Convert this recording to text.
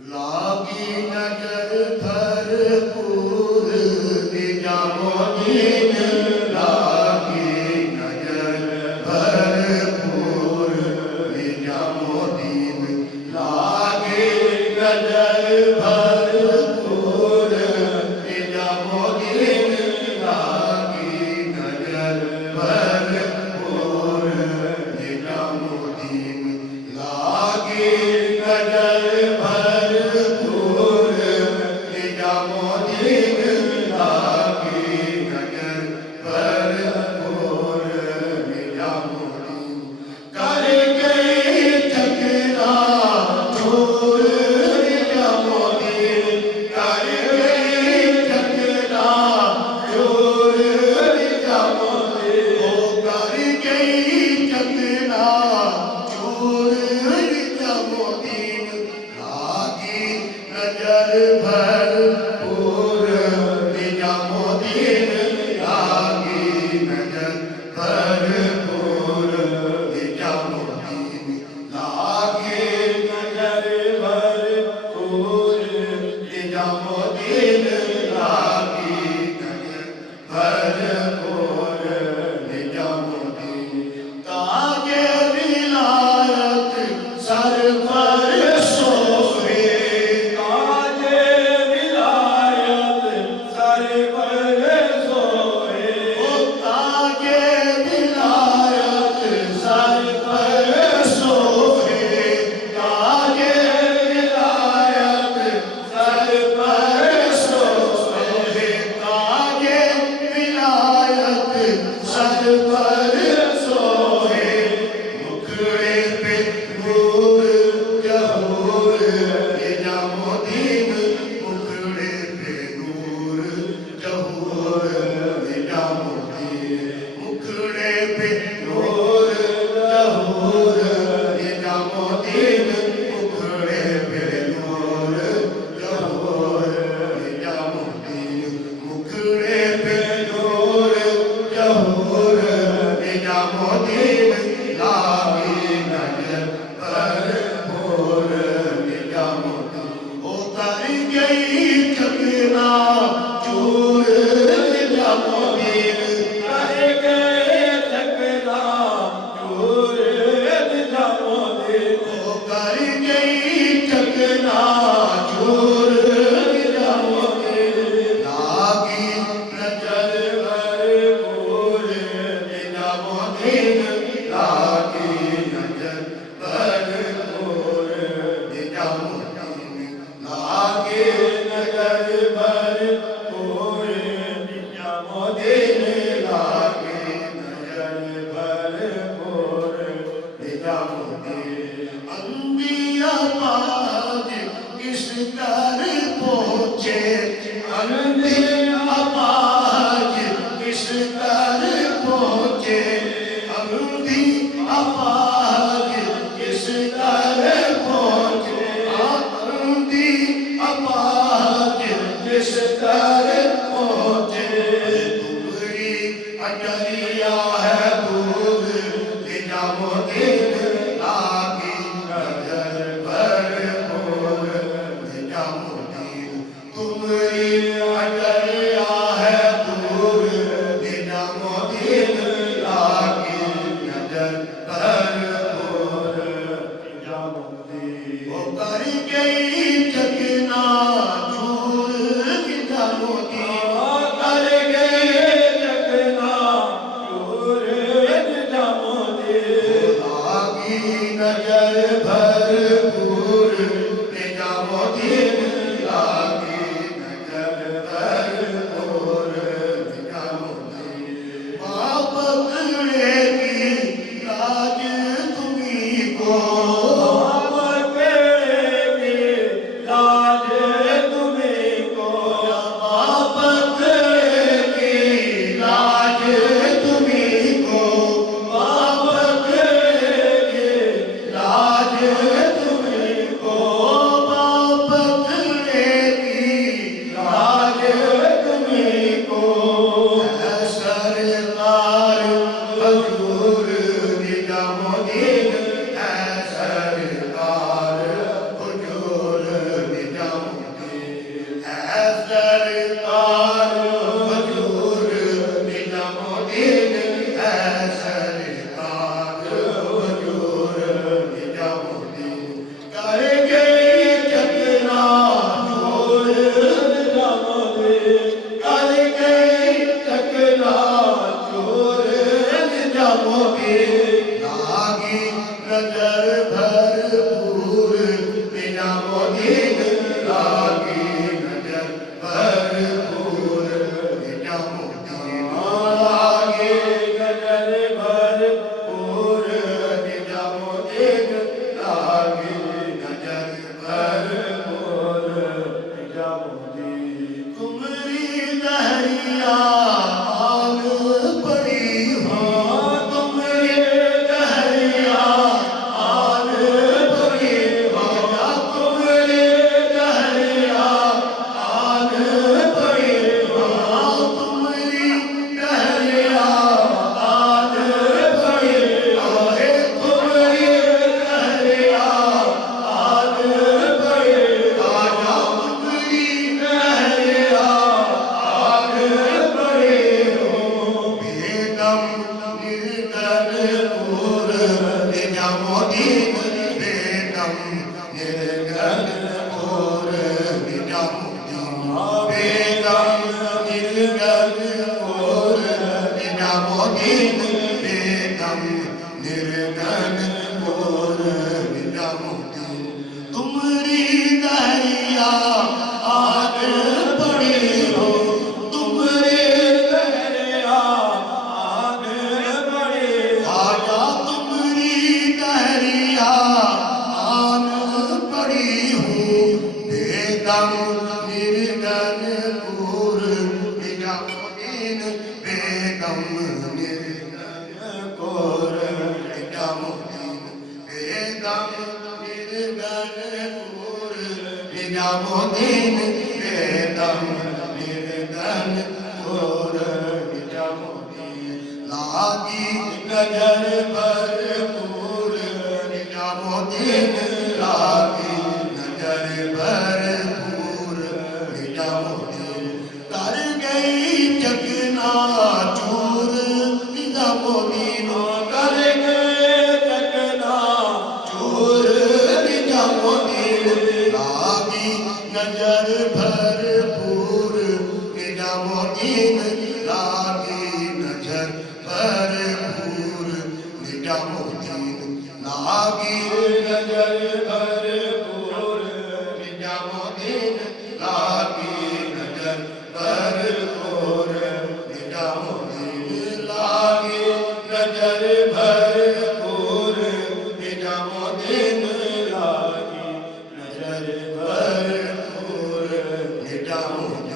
लागी नजर भरपूर निजामुद्दीन, लागी नजर भरपूर निजामुद्दीन, लागी नजर भरपूर निजामुद्दीन, लागी नजर भरपूर निजामुद्दीन, लागी नजर भरपूर निजामुद्दीन, लागी नजर भरपूर निजामुद्दीन, कर गई चकना चूर निजामुद्दीन, कर गई चकना चूर निजामुद्दीन, ओ कर गई चकना चूर निजामुद्दीन, लागी नजर भरपूर निजामुद्दीन, लागी नजर भरपूर निजामुद्दीन, लागी नजर भरपूर निजामुद्दीन, लागी नजर भरपूर निजामुद्दीन, ताजे विलायत सर पर सोहे, ताजे और निजामुद्दीन बेदम निर्गल और निजामुद्दीन बेदम निर्गल और निजामुद्दीन तुम्हारी दरिया आग पड़ी हो तुम्हारे दरिया आग पड़ी आजा तुम्हारी दरिया आग पड़ी हो बेदम निर्गल और निजामुद्दीन बेदम निर्गल और निजामुद्दीन बेदम निर्गल और निजामुद्दीन बेदम निर्गल और निजामुद्दीन लागी नजर भरपूर निजामुद्दीन लागी नजर भरपूर निजामुद्दीन कर गई चकना चूर निजामुद्दीन कर गए चकना चूर निजामुद्दीन लागी नजर भरपूर निजामुद्दीन लागी नजर भरपूर निजामुद्दीन लागी नजर भरपूर निजामुद्दीन लागी नजर भरपूर निजामुद्दीन लागी नजर भरपूर निजामुद्दीन लागी नजर भरपूर निजामुद्दीन